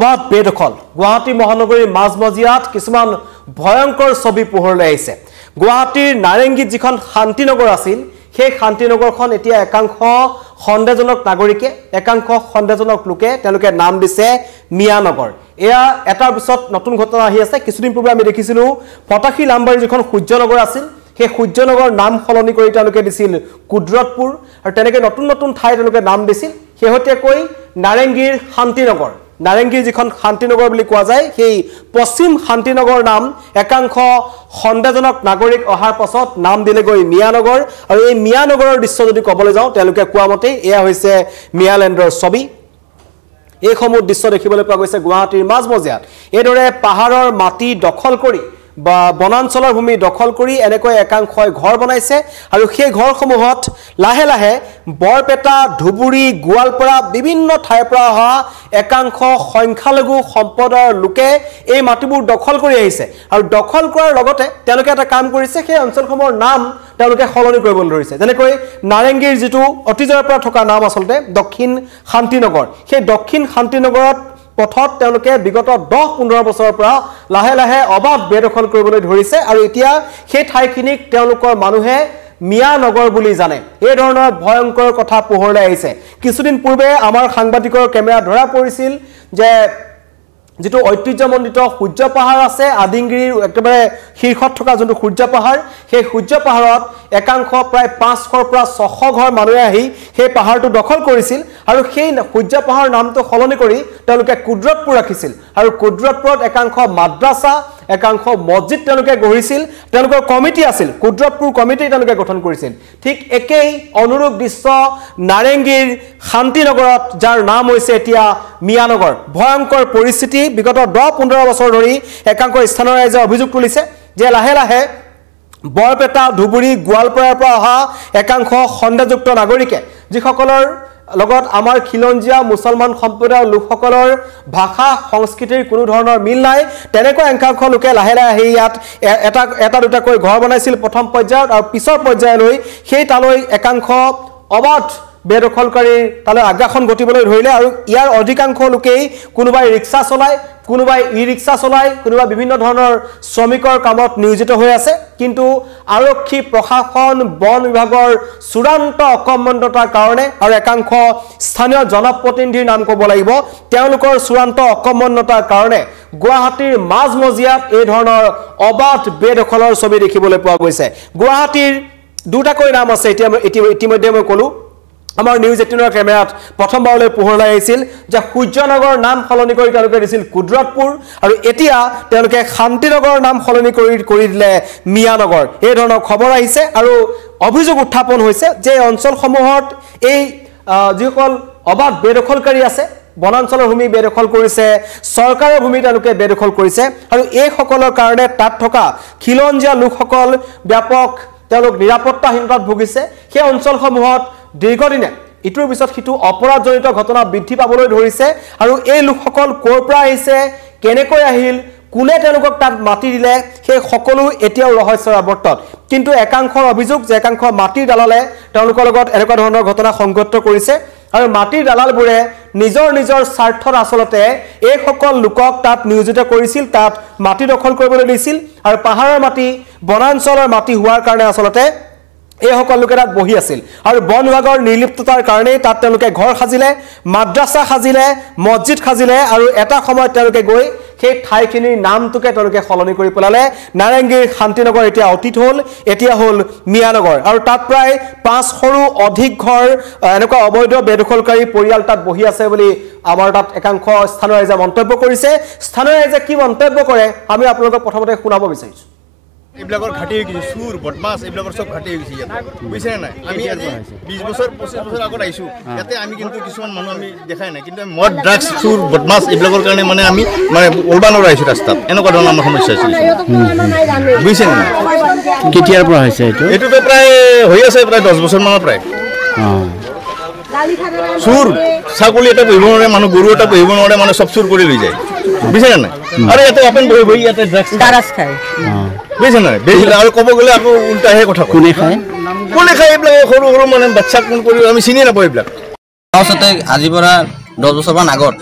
অবাধ বেদখল গুৱাহাটী মহানগৰীৰ মাজমজিয়াত কিছুমান ভয়ংকৰ ছবি পোহৰলৈ আহিছে। গুৱাহাটীৰ নাৰেংগীত যিখন শান্তিনগৰ আছিল সেই শান্তিনগৰখন এতিয়া একাংশ সন্দেহজনক নাগৰিকে একাংশ সন্দেহজনক লোকে তেওঁলোকে নাম দিছে মিয়ানগৰ। এয়া এটাৰ পিছত নতুন ঘটনা আহি আছে। কিছুদিন পূৰ্বে আমি দেখিছিলোঁ ফটাশী লাম্বাৰী যিখন সূৰ্যনগৰ আছিল সেই সূৰ্যনগৰ নাম সলনি কৰি তেওঁলোকে দিছিল কুদৰতপুৰ আৰু তেনেকৈ নতুন নতুন ঠাই তেওঁলোকে নাম দিছিল। শেহতীয়াকৈ নাৰেংগীৰ শান্তিনগৰ নাৰেংগীৰ যিখন শান্তিনগৰ বুলি কোৱা যায় সেই পশ্চিম শান্তিনগৰ নাম একাংশ সন্দেহজনক নাগৰিক অহাৰ পাছত নাম দিলেগৈ মিয়ানগৰ আৰু এই মিয়ানগৰৰ দৃশ্য যদি ক'বলৈ যাওঁ তেওঁলোকে কোৱা মতে এয়া হৈছে মিয়ালেণ্ডৰ ছবি। এইসমূহ দৃশ্য দেখিবলৈ পোৱা গৈছে গুৱাহাটীৰ মাজমজিয়াত। এইদৰে পাহাৰৰ মাটি দখল কৰি বা বনাঞ্চলৰ ভূমি দখল কৰি এনেকৈ একাংশই ঘৰ বনাইছে আৰু সেই ঘৰসমূহত লাহে লাহে বৰপেটা ধুবুৰী গোৱালপাৰা বিভিন্ন ঠাইৰ পৰা অহা একাংশ সংখ্যালঘু সম্প্ৰদায়ৰ লোকে এই মাটিবোৰ দখল কৰি আহিছে আৰু দখল কৰাৰ লগতে তেওঁলোকে এটা কাম কৰিছে সেই অঞ্চলসমূহৰ নাম তেওঁলোকে সলনি কৰিবলৈ ধৰিছে। যেনেকৈ নাৰেংগীৰ যিটো অতীজৰে পৰা থকা নাম আচলতে দক্ষিণ শান্তিনগৰ, সেই দক্ষিণ শান্তিনগৰত পথত তেওঁলোকে বিগত 10-15 বছৰৰ পৰা লাহে লাহে অবাধ বেদখল কৰিবলৈ ধৰিছে আৰু এতিয়া সেই ঠাইখিনিক তেওঁলোকৰ মানুহে মিয়ানগৰ বুলি জানে। এই ধৰণৰ ভয়ংকৰ কথা পোহৰলৈ আহিছে। কিছুদিন পূৰ্বে আমাৰ সাংবাদিকৰ কেমেৰা ধৰা পৰিছিল যে যিটো ঐতিহ্যমণ্ডিত সূৰ্য পাহাৰ আছে আদিংগিৰিৰ একেবাৰে শীৰ্ষত থকা যোনটো সূৰ্য পাহাৰ সেই সূৰ্য পাহাৰত একাংশ প্ৰায় 500-ৰ পৰা 600 ঘৰ মানুহে আহি সেই পাহাৰটো দখল কৰিছিল আৰু সেই সূৰ্য পাহাৰ নামটো সলনি কৰি তেওঁলোকে কুদৰতপুৰ ৰাখিছিল আৰু কুদৰতপুৰত একাংশ মাদ্ৰাছা একাংশ মছজিদ তেওঁলোকে গঢ়িছিল। তেওঁলোকৰ কমিটি আছিল কুদৰতপুৰ কমিটি তেওঁলোকে গঠন কৰিছিল। ঠিক একেই অনুৰূপ দৃশ্য নাৰেংগীৰ শান্তিনগৰত যাৰ নাম হৈছে এতিয়া মিয়ানগৰ। ভয়ংকৰ পৰিস্থিতি। বিগত 10-15 বছৰ ধৰি একাংশ স্থানীয় ৰাইজে অভিযোগ তুলিছে যে লাহে লাহে বৰপেটা ধুবুৰী গোৱালপাৰাৰ পৰা অহা একাংশ সন্দেহযুক্ত নাগৰিকে যিসকলৰ লগত আমাৰ খিলঞ্জীয়া মুছলমান সম্প্ৰদায়ৰ লোকসকলৰ ভাষা সংস্কৃতিৰ কোনো ধৰণৰ মিল নাই তেনেকৈ একাংশ লোকে লাহে লাহে আহি ইয়াত এটা দুটাকৈ ঘৰ বনাইছিল প্ৰথম পৰ্যায়ত আৰু পিছৰ পৰ্যায়লৈ সেই তালৈ একাংশ অবাধ বেদখলকাৰীৰ তালৈ আগ্ৰাসন ঘটিবলৈ ধৰিলে আৰু ইয়াৰ অধিকাংশ লোকেই কোনোবাই ৰিক্সা চলায় কোনোবাই ই ৰিক্সা চলায় কোনোবা বিভিন্ন ধৰণৰ শ্ৰমিকৰ কামত নিয়োজিত হৈ আছে। কিন্তু আৰক্ষী প্ৰশাসন বন বিভাগৰ চূড়ান্ত অকৰ্মণ্যতাৰ কাৰণে আৰু একাংশ স্থানীয় জনপ্ৰতিনিধিৰ নাম ক'ব লাগিব তেওঁলোকৰ চূড়ান্ত অকৰ্মণ্যতাৰ কাৰণে গুৱাহাটীৰ মাজমজিয়াত এই ধৰণৰ অবাধ বেদখলৰ ছবি দেখিবলৈ পোৱা গৈছে। গুৱাহাটীৰ দুটাকৈ নাম আছে ইতিমধ্যে মই ক'লো আমাৰ নিউজ 18ৰ কেমেৰাত প্ৰথমবাৰলৈ পোহৰলৈ আহিছিল যে সূৰ্যনগৰ নাম সলনি কৰি তেওঁলোকে দিছিল কুদৰতপুৰ আৰু এতিয়া তেওঁলোকে শান্তিনগৰৰ নাম সলনি কৰি দিলে মিয়ানগৰ। এই ধৰণৰ খবৰ আহিছে আৰু অভিযোগ উত্থাপন হৈছে যে অঞ্চলসমূহত এই যিসকল অবাধ বেদখলকাৰী আছে বনাঞ্চলৰ ভূমি বেদখল কৰিছে চৰকাৰৰ ভূমি তেওঁলোকে বেদখল কৰিছে আৰু এইসকলৰ কাৰণে তাত থকা খিলঞ্জীয়া লোকসকল ব্যাপক তেওঁলোক নিৰাপত্তাহীনতাত ভুগিছে। সেই অঞ্চলসমূহত দীৰ্ঘদিনে ইটোৰ পিছত সিটো অপৰাধজনিত ঘটনা বৃদ্ধি পাবলৈ ধৰিছে আৰু এই লোকসকল ক'ৰ পৰা আহিছে কেনেকৈ আহিল কোনে তেওঁলোকক তাত মাটি দিলে সেই সকলো এতিয়াও ৰহস্যৰ আৱৰ্তত। কিন্তু একাংশৰ অভিযোগ যে একাংশ মাটিৰ দালালে তেওঁলোকৰ লগত এনেকুৱা ধৰণৰ ঘটনা সংঘটিত কৰিছে আৰু মাটিৰ দালালবোৰে নিজৰ নিজৰ স্বাৰ্থত আচলতে এইসকল লোকক তাত নিয়োজিত কৰিছিল তাত মাটি দখল কৰিবলৈ দিছিল আৰু পাহাৰৰ মাটি বনাঞ্চলৰ মাটি হোৱাৰ কাৰণে আচলতে এইসকল লোকে তাত বহি আছিল আৰু বন বিভাগৰ নিৰ্লিপ্ততাৰ কাৰণেই তাত তেওঁলোকে ঘৰ সাজিলে মাদ্ৰাছা সাজিলে মছজিদ সাজিলে আৰু এটা সময়ত তেওঁলোকে গৈ সেই ঠাইখিনিৰ নামটোকে তেওঁলোকে সলনি কৰি পেলালে। নাৰেংগীৰ শান্তিনগৰ এতিয়া অতীত হ'ল এতিয়া হ'ল মিয়ানগৰ আৰু তাত প্ৰায় 500ৰো অধিক ঘৰ এনেকুৱা অবৈধ বেদখলকাৰী পৰিয়াল তাত বহি আছে বুলি আমাৰ তাত একাংশ স্থানীয় ৰাইজে মন্তব্য কৰিছে। স্থানীয় ৰাইজে কি মন্তব্য কৰে আমি আপোনালোকক প্ৰথমতে শুনাব বিচাৰিছোঁ। এইবিলাকৰ ঘাটি হৈ গৈছে চুৰ বদমাছ এইবিলাকৰ চব ঘাটি হৈ গৈছে ইয়াত বুজিছেনে নাই। আমি আজি 20 বছৰ 25 বছৰ আগত আহিছোঁ ইয়াতে আমি কিন্তু কিছুমান মানুহ আমি দেখাই নাই কিন্তু মদ ড্ৰাগছ চুৰ বদমাছ এইবিলাকৰ কাৰণে মানে আমি মানে ওলবা নৰা আহিছোঁ ৰাস্তাত এনেকুৱা ধৰণৰ আমাৰ সমস্যা আছিল বুজিছেনে নাই। কেতিয়াৰ পৰা হৈছে এইটোতো প্ৰায় হৈ আছে প্ৰায় 10 বছৰ মানৰ প্ৰায় চুৰ ছাগলী এটা বহিব নোৱাৰে মানুহ গৰু এটা বহিব নোৱাৰে মানে চব চুৰ কৰি লৈ যায় বুজিছেনে নাই। আৰু ইয়াতে অপেন বহি বহি ইয়াতে ড্ৰাগছ খায় বুজিছে নাই বেছিলে আৰু ক'ব গ'লে আকৌ উল্টাহে কথা কোনে খায় এইবিলাক সৰু সৰু মানে বাচ্চা কোন কৰি আমি চিনি নাপাওঁ এইবিলাক। তাৰপিছতে আজিৰ পৰা 10 বছৰমান আগত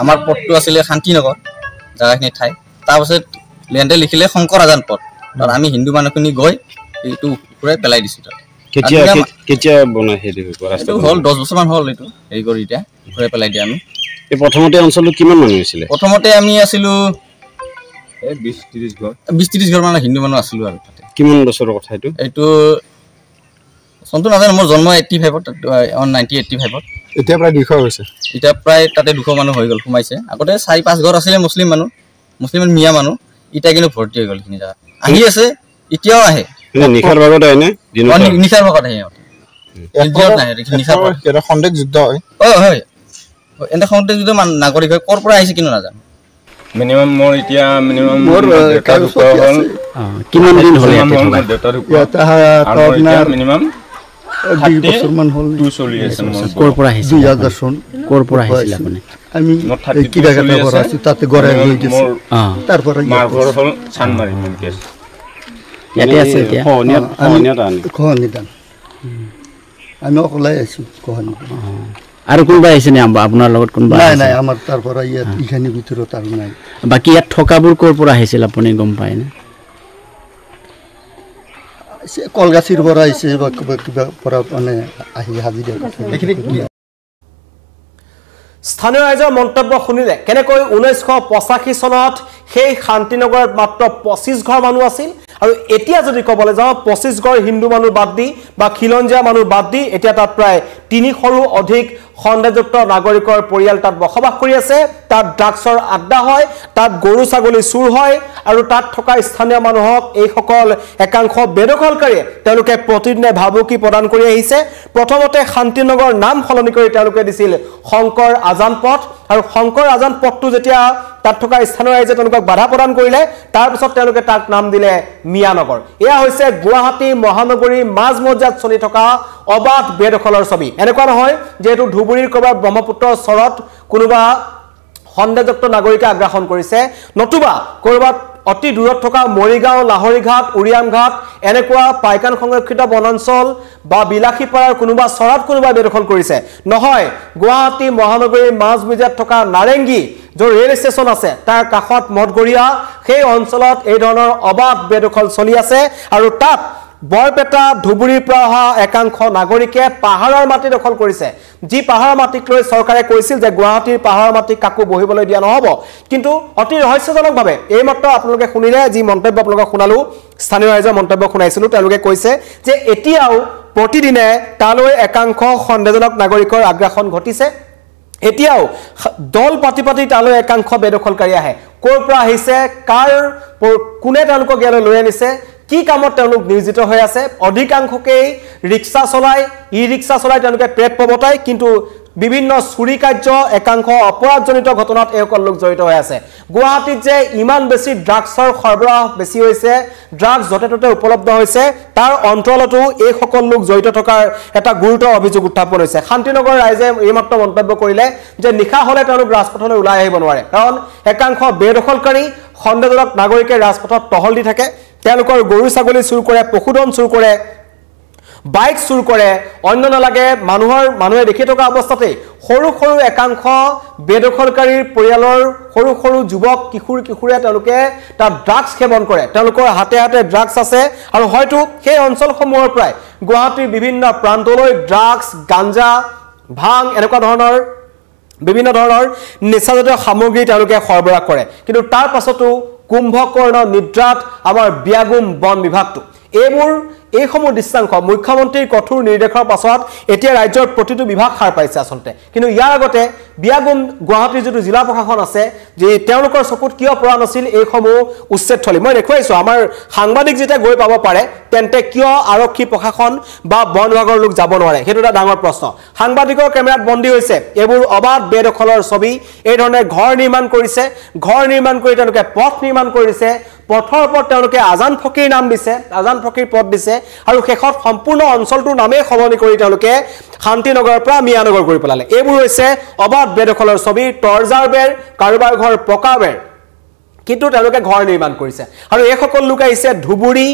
আমাৰ পদটো আছিলে শান্তিনগৰ জাগাখিনি ঠাই তাৰপাছত লেণ্ডে লিখিলে শংকৰ আজান পদ আৰু আমি হিন্দু মানুহখিনি গৈ এইটো ঘূৰাই পেলাই দিছোঁ কেতিয়া বনাই সেইটো ৰাস্তা হ'ল 10 বছৰমান হ'ল এইটো হেৰি কৰি এতিয়া ঘূৰাই পেলাই দিয়া আমি এই প্ৰথমতে অঞ্চলটো কিমান মানুহ আছিলে প্ৰথমতে আমি আছিলোঁ 20-30 ঘৰ মানে হিন্দু মানুহ আছিলোঁ আৰু তাতে কিমান বছৰৰ কথা এইটো চনটো নাজানো মোৰ জন্ম 85ত 1985ত এতিয়া প্ৰায় 200 হৈছে এতিয়া প্ৰায় তাতে 200 মানুহ হৈ গ'ল সোমাইছে আগতে 4-5 ঘৰ আছিলে মুছলিম মিয়া মানুহ এতিয়া কিন্তু ভৰ্তি হৈ গ'ল খিনি জায়গা আহি আছে এতিয়াও আহে নিখাৰ ভাগত আহে নে নিখাৰ ভাগত আহে এতিয়াও নাহে নিখাৰ এটা খন্তেক যুদ্ধ হয় হয় এনে খন্তেক যুদ্ধ নাগৰিক হয় ক'ৰ পৰা আহিছে কিন্তু নাজানো মিনিমাম মোৰ এতিয়া মোৰ কিমান দিন হ'ল মিনিমাম 2 বছৰমান হ'ল চলি আছে ক'ৰ পৰা আহিছে 2000 চন ক'ৰ পৰা আহিছিল আপুনি আমি কিৰাগাটা পৰা আছি তাতে গৰাই হৈ গৈছে তাৰ পৰা মাৰ ঘৰ হ'ল চানমাৰি মেন কেছ ইয়াতে আছে এতিয়া কোহনিদান আমি অকলে আছো কোহনিদান আৰু কোনোবা আহিছে নে আপোনাৰ লগত কোনোবা নাই আমাৰ তাৰ পৰা ইয়াত ইখানি ভিতৰত আৰু নাই বাকি ইয়াত থকাবোৰ ক'ৰ পৰা আহিছিল আপুনি গম পায় না কলগাছিৰ পৰা আহিছে বা কিবা পৰা মানে আহি হাজিৰা স্থানীয় ৰাইজৰ মন্তব্য শুনিলে কেনেকৈ 1985 চনত সেই শান্তিনগৰত মাত্ৰ 25 ঘৰ মানুহ আছিল আৰু এতিয়া যদি ক'বলৈ যাওঁ 25 ঘৰ হিন্দু মানুহ বাদ দি বা খিলঞ্জীয়া মানুহ বাদ দি এতিয়া তাত প্ৰায় 300ৰো অধিক খণ্ডযুক্ত নাগৰিকৰ পৰিয়াল তাত বসবাস কৰি আছে তাত ড্ৰাগছৰ আড্ডা হয় তাত গৰু ছাগলী চুৰ হয় আৰু তাত থকা স্থানীয় মানুহক এই সকল একাংশ বেদখলকাৰীয়ে তেওঁলোকে প্ৰতিদিনে ভাবুকি প্ৰদান কৰি আহিছে প্ৰথমতে শান্তিনগৰ নাম সলনি কৰি তেওঁলোকে দিছিল শংকৰ আজান পথ আৰু শংকৰ আজান পথটো যেতিয়া তাত থকা স্থানীয় ৰাইজে তেওঁলোকক বাধা প্ৰদান কৰিলে তাৰ পিছত তেওঁলোকে তাক নাম দিলে মিয়ানগৰ এয়া হৈছে গুৱাহাটী মহানগৰী মাজমজিয়াত চলি থকা অবাধ বেদখলৰ ছবি এনেকুৱা নহয় যেহেতু ধুবুৰীৰ ক'ৰবাত ব্ৰহ্মপুত্ৰৰ চৰত কোনোবা সন্দেহযুক্ত নাগৰিকে আগ্ৰাসন কৰিছে নতুবা ক'ৰবাত অতি দূৰত থকা মৰিগাঁও লাহৰীঘাট উৰিয়ামঘাট এনেকুৱা পাইকান সংৰক্ষিত বনাঞ্চল বা বিলাসীপাৰাৰ কোনোবা চৰাত কোনোবা বেদখল কৰিছে নহয় গুৱাহাটী মহানগৰীৰ মাজমজিয়াত থকা নাৰেংগী য'ৰ ৰেল ষ্টেচন আছে তাৰ কাষত মঠগৰীয়া সেই অঞ্চলত এই ধৰণৰ অবাধ বেদখল চলি আছে আৰু তাত বৰপেটা ধুবুৰীৰ পৰা অহা একাংশ নাগৰিকে পাহাৰৰ মাটি দখল কৰিছে যি পাহাৰৰ মাটিক লৈ চৰকাৰে কৈছিল যে গুৱাহাটীৰ পাহাৰৰ মাটি কাকো বহিবলৈ দিয়া নহ'ব কিন্তু অতি ৰহস্যজনকভাৱে এইমাত্ৰ আপোনালোকে শুনিলে যি মন্তব্য আপোনালোকক শুনালো স্থানীয় ৰাইজৰ মন্তব্য শুনাইছিলোঁ তেওঁলোকে কৈছে যে এতিয়াও প্ৰতিদিনে তালৈ একাংশ সন্দেহজনক নাগৰিকৰ আগ্ৰাসন ঘটিছে এতিয়াও দল পাতি তালৈ একাংশ বেদখলকাৰী আহে ক'ৰ পৰা আহিছে কাৰ কোনে তেওঁলোকক ইয়ালৈ লৈ আনিছে কি কামত তেওঁলোক নিয়োজিত হৈ আছে অধিকাংশকেই ৰিক্সা চলাই ই-ৰিক্সা চলাই তেওঁলোকে পেট পবতায় কিন্তু বিভিন্ন চুৰি কাৰ্য একাংশ অপৰাধজনিত ঘটনাত এইসকল লোক জড়িত হৈ আছে গুৱাহাটীত যে ইমান বেছি ড্ৰাগছৰ সৰবৰাহ বেছি হৈছে ড্ৰাগছ য'তে ত'তে উপলব্ধ হৈছে তাৰ অন্তৰালতো এই সকল লোক জড়িত থকাৰ এটা গুৰুতৰ অভিযোগ উত্থাপন হৈছে শান্তিনগৰ ৰাইজে এইমাত্ৰ মন্তব্য কৰিলে যে নিশা হ'লে তেওঁলোক ৰাজপথলৈ ওলাই আহিব নোৱাৰে কাৰণ একাংশ বেদখলকাৰী সন্দেহজনক নাগৰিকে ৰাজপথত টহল দি থাকে তেওঁলোকৰ গৰু ছাগলী চুৰ কৰে পশুধন চুৰ কৰে বাইক চুৰ কৰে অন্য নালাগে মানুহে দেখি থকা অৱস্থাতেই সৰু একাংশ বেদখলকাৰীৰ পৰিয়ালৰ সৰু যুৱক কিশোৰীয়ে তেওঁলোকে তাত ড্ৰাগছ সেৱন কৰে তেওঁলোকৰ হাতে ড্ৰাগছ আছে আৰু হয়তো সেই অঞ্চলসমূহৰ পৰাই গুৱাহাটীৰ বিভিন্ন প্ৰান্তলৈ ড্ৰাগছ গাঞ্জা ভাং এনেকুৱা ধৰণৰ বিভিন্ন ধৰণৰ নিচাজাতীয় সামগ্ৰী তেওঁলোকে সৰবৰাহ কৰে কিন্তু তাৰ পাছতো কুম্ভকৰ্ণ নিদ্ৰাত আমাৰ বিয়াগুম বন বিভাগটো এইসমূহ দৃশ্যাংশ মুখ্যমন্ত্ৰীৰ কঠোৰ নিৰ্দেশৰ পাছত এতিয়া ৰাজ্যৰ প্ৰতিটো বিভাগ সাৰ পাইছে আচলতে কিন্তু ইয়াৰ আগতে বিয়াগুম গুৱাহাটীৰ যিটো জিলা প্ৰশাসন আছে যে তেওঁলোকৰ চকুত কিয় পৰা নাছিল এইসমূহ উচ্ছেদ থলী মই দেখুৱাইছোঁ আমাৰ সাংবাদিক যেতিয়া গৈ পাব পাৰে তেন্তে কিয় আৰক্ষী প্ৰশাসন বা বন বিভাগৰ লোক যাব নোৱাৰে সেইটো এটা ডাঙৰ প্ৰশ্ন সাংবাদিকৰ কেমেৰাত বন্দী হৈছে এইবোৰ অবাধ বেদখলৰ ছবি এই ধৰণে ঘৰ নিৰ্মাণ কৰি তেওঁলোকে পথ নিৰ্মাণ কৰিছে পথৰ ওপৰত তেওঁলোকে আজান ফকীৰ নাম দিছে আজান ফকীৰ পথ দিছে আৰু শেষত সম্পূৰ্ণ অঞ্চলটোৰ নামেই সলনি কৰি তেওঁলোকে শান্তিনগৰৰ পৰা মিয়ানগৰ কৰি পেলালে এইবোৰ হৈছে অবাধ বেদখলৰ ছবি তৰ্জাৰ বেৰ কাৰোবাৰ ঘৰ পকা বেৰ কিন্তু তেওঁলোকে ঘৰ নিৰ্মাণ কৰিছে আৰু এই সকল লোক আহিছে ধুবুৰী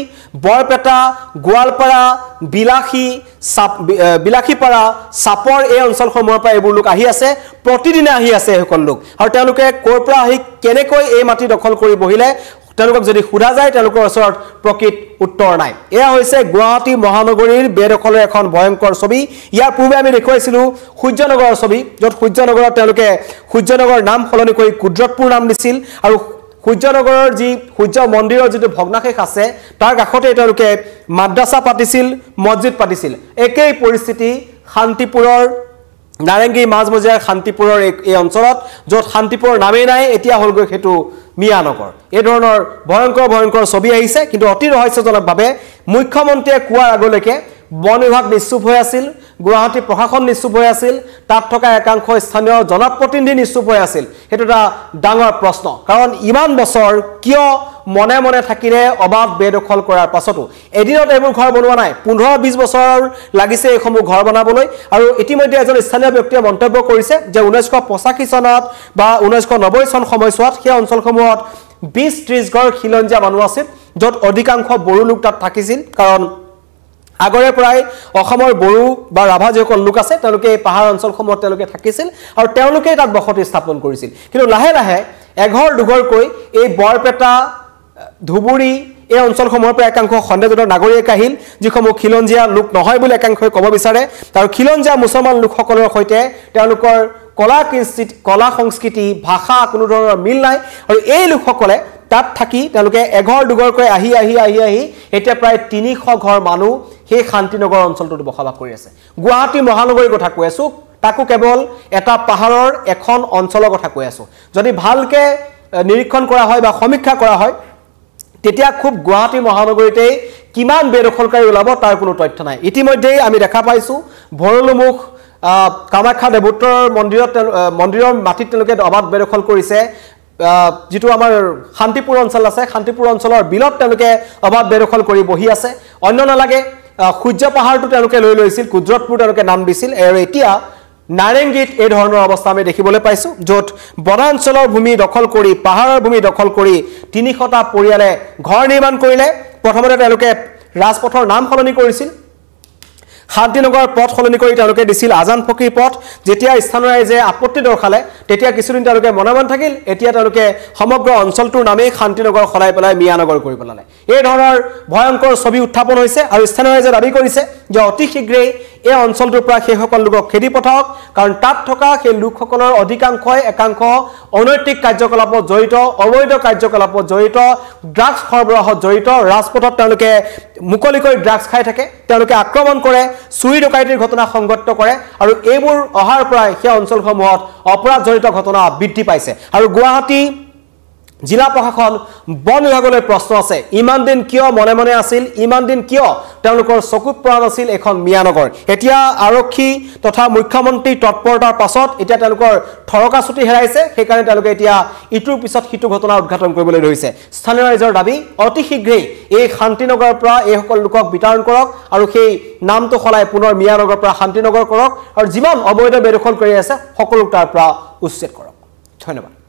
বৰপেটা গোৱালপাৰা বিলাসীপাৰা চাপৰ এই অঞ্চলসমূহৰ পৰা এইবোৰ লোক আহি আছে প্ৰতিদিনে আহি আছে এই সকল লোক আৰু তেওঁলোকে ক'ৰ পৰা আহি কেনেকৈ এই মাটি দখল কৰি বহিলে তেওঁলোকক যদি সোধা যায় তেওঁলোকৰ ওচৰত প্ৰকৃত উত্তৰ নাই এয়া হৈছে গুৱাহাটী মহানগৰীৰ বেদখলৰ এখন ভয়ংকৰ ছবি ইয়াৰ পূৰ্বে আমি দেখুৱাইছিলো সূৰ্যনগৰৰ ছবি য'ত সূৰ্যনগৰত তেওঁলোকে সূৰ্যনগৰ নাম সলনি কৰি কুদ্ৰতপুৰ নাম দিছিল আৰু সূৰ্যনগৰৰ যি সূৰ্য মন্দিৰৰ যিটো ভগ্নাশেষ আছে তাৰ কাষতে তেওঁলোকে মাদ্ৰাছা পাতিছিল মছজিদ পাতিছিল একেই পৰিস্থিতি শান্তিপুৰৰ নাৰেংগী মাজমজিয়াৰ শান্তিপুৰৰ এই অঞ্চলত য'ত শান্তিপুৰৰ নামেই নাই এতিয়া হ'লগৈ সেইটো মিয়ানগৰ এই ধৰণৰ ভয়ংকৰ ছবি আহিছে কিন্তু অতি ৰহস্যজনকভাৱে মুখ্যমন্ত্ৰীয়ে কোৱাৰ আগলৈকে বন বিভাগ নিশ্চুপ হৈ আছিল গুৱাহাটী প্ৰশাসন নিশ্চুপ হৈ আছিল তাত থকা একাংশ স্থানীয় জনপ্ৰতিনিধি নিশ্চুপ হৈ আছিল সেইটো এটা ডাঙৰ প্ৰশ্ন কাৰণ ইমান বছৰ কিয় মনে মনে থাকিলে অবাধ বেদখল কৰাৰ পাছতো এদিনত এইবোৰ ঘৰ বনোৱা নাই 15-20 বছৰ লাগিছে এইসমূহ ঘৰ বনাবলৈ আৰু ইতিমধ্যে এজন স্থানীয় ব্যক্তিয়ে মন্তব্য কৰিছে যে 1985 চনত বা 1990 চন সময়ছোৱাত সেই অঞ্চলসমূহত 20-30 ঘৰ খিলঞ্জীয়া মানুহ আছিল য'ত অধিকাংশ বড়ো লোক তাত থাকিছিল কাৰণ আগৰে পৰাই অসমৰ বড়ো বা ৰাভা যিসকল লোক আছে তেওঁলোকে এই পাহাৰ অঞ্চলসমূহত তেওঁলোকে থাকিছিল আৰু তেওঁলোকে তাত বসতি স্থাপন কৰিছিল কিন্তু লাহে লাহে এঘৰ দুঘৰকৈ এই বৰপেটা ধুবুৰী এই অঞ্চলসমূহৰ পৰা একাংশ খণ্ডজাত নাগৰিক আহিল যিসমূহ খিলঞ্জীয়া লোক নহয় বুলি একাংশই ক'ব বিচাৰে আৰু খিলঞ্জীয়া মুছলমান লোকসকলৰ সৈতে তেওঁলোকৰ কলা সংস্কৃতি ভাষা কোনো ধৰণৰ মিল নাই আৰু এই লোকসকলে তাত থাকি তেওঁলোকে এঘৰ দুঘৰকৈ আহি এতিয়া প্ৰায় 300 ঘৰ মানুহ সেই শান্তিনগৰ অঞ্চলটোত বসবাস কৰি আছে গুৱাহাটী মহানগৰীৰ কথা কৈ আছো তাকো কেৱল এটা পাহাৰৰ এখন অঞ্চলৰ কথা কৈ আছো যদি ভালকে নিৰীক্ষণ কৰা হয় বা সমীক্ষা কৰা হয় তেতিয়া খুব গুৱাহাটী মহানগৰীতেই কিমান বেদখলকাৰী ওলাব তাৰ কোনো তথ্য নাই ইতিমধ্যেই আমি দেখা পাইছো ভৰলুমুখ কামাখ্যা দেৱোত্তৰ মন্দিৰৰ মাটিত তেওঁলোকে অবাধ বেদখল কৰিছে যেটো আমাৰ শান্তিপুৰ অঞ্চল আছে শান্তিপুৰ অঞ্চলৰ বিলত তেওঁলোকে অবাধ বেদখল কৰি বহি আছে অন্য নালাগে সূৰ্য পাহাৰটো তেওঁলোকে লৈ লৈছিল কুদ্ৰতপুৰ তেওঁলোকে নাম দিছিল আৰু এতিয়া নাৰেংগীত এই ধৰণৰ অৱস্থা আমি দেখিবলৈ পাইছো য'ত বনাঞ্চলৰ ভূমি দখল কৰি পাহাৰৰ ভূমি দখল কৰি 300টা পৰিয়ালে ঘৰ নিৰ্মাণ কৰিলে প্ৰথমতে তেওঁলোকে ৰাজপথৰ নাম সলনি কৰিছিল শান্তিনগৰ পথ সলনি কৰি তেওঁলোকে দিছিল আজান ফকীৰ পথ যেতিয়া স্থানীয় ৰাইজে আপত্তি দৰ্শালে তেতিয়া কিছুদিন তেওঁলোকে মনামন থাকিল এতিয়া তেওঁলোকে সমগ্ৰ অঞ্চলটোৰ নামেই শান্তিনগৰ খলাই পেলাই মিয়ানগৰ কৰি পেলালে এই ধৰণৰ ভয়ংকৰ ছবি উত্থাপন হৈছে আৰু স্থানীয় ৰাইজে দাবী কৰিছে যে অতি শীঘ্ৰেই এই অঞ্চলটোৰ পৰা সেই সকল লোকক খেদি পঠাওক কাৰণ তাত থকা সেই লোকসকলৰ অধিকাংশই একাংশ অনৈতিক কাৰ্যকলাপত জড়িত অবৈধ কাৰ্যকলাপত জড়িত ড্ৰাগছ সৰবৰাহত জড়িত ৰাজপথত তেওঁলোকে মুকলিকৈ ড্ৰাগছ খাই থাকে তেওঁলোকে আক্ৰমণ কৰে চুৰি ডকাইতিৰ ঘটনা সংঘটিত কৰে আৰু এইবোৰ অহাৰ পৰাই সেই অঞ্চলসমূহত অপৰাধ জড়িত ঘটনা বৃদ্ধি পাইছে আৰু গুৱাহাটী জিলা প্ৰশাসন বন বিভাগলৈ প্ৰশ্ন আছে ইমান দিন কিয় মনে মনে আছিল ইমান দিন কিয় তেওঁলোকৰ চকুত পৰা নাছিল এখন মিয়ানগৰ এতিয়া আৰক্ষী তথা মুখ্যমন্ত্ৰী তৎপৰতাৰ পাছত এতিয়া তেওঁলোকৰ থৰকা ছুটি হেৰাইছে সেই কাৰণে তেওঁলোকে এতিয়া ইটোৰ পিছত হিটো ঘটনা উদ্ঘাটন কৰিবলৈ ধৰিছে স্থানীয় ৰাইজৰ দাবী অতি শীঘ্ৰেই এই শান্তিনগৰৰ পৰা এই সকল লোকক বিতৰণ কৰক আৰু সেই নামটো খলাই পুনৰ মিয়ানগৰৰ পৰা শান্তিনগৰ কৰক আৰু যিমান অবৈধ বেদখল কৰি আছে সকলো তাৰ পৰা উচ্ছেদ কৰক ধন্যবাদ